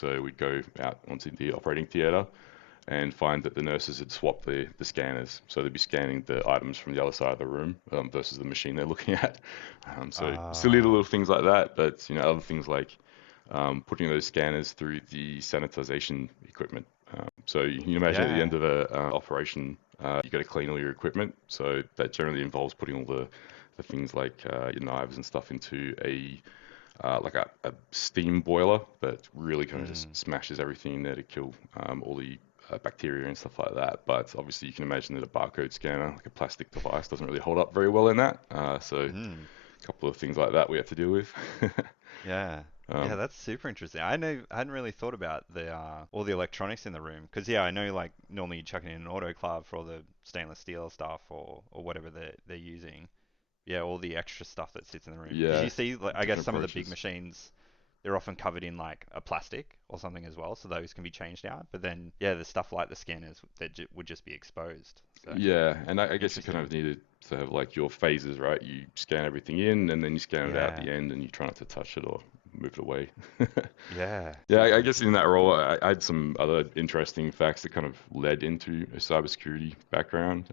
So we'd go out onto the operating theatre and find that the nurses had swapped the scanners. So they'd be scanning the items from the other side of the room versus the machine they're looking at. So silly little Ah, things like that, but other things like putting those scanners through the sanitization equipment. So you can imagine at the end yeah. of a operation, you got to clean all your equipment. So that generally involves putting all the things like your knives and stuff into a steam boiler that really kind of just Mm. smashes everything in there to kill all the bacteria and stuff like that. But obviously, you can imagine that a barcode scanner, like a plastic device, doesn't really hold up very well in that. So Mm. a couple of things like that we have to deal with. Yeah. Yeah, um, that's super interesting. I hadn't really thought about the all the electronics in the room because yeah, I know like normally you chuck it in an autoclave for all the stainless steel stuff or whatever they're using. Yeah, all the extra stuff that sits in the room. Because you yeah, see, like, I guess different some of the big approaches. machines, they're often covered in like a plastic or something as well, so those can be changed out. But then, yeah, the stuff like the scanners that would just be exposed. So Yeah, and I guess you kind interesting. of needed to have like your phases, right? You scan everything in, and then you scan it out at Yeah, the end, and you try not to touch it or move it away. yeah, Yeah, I super guess in that interesting. role, I had some other interesting facts that kind of led into a cybersecurity background.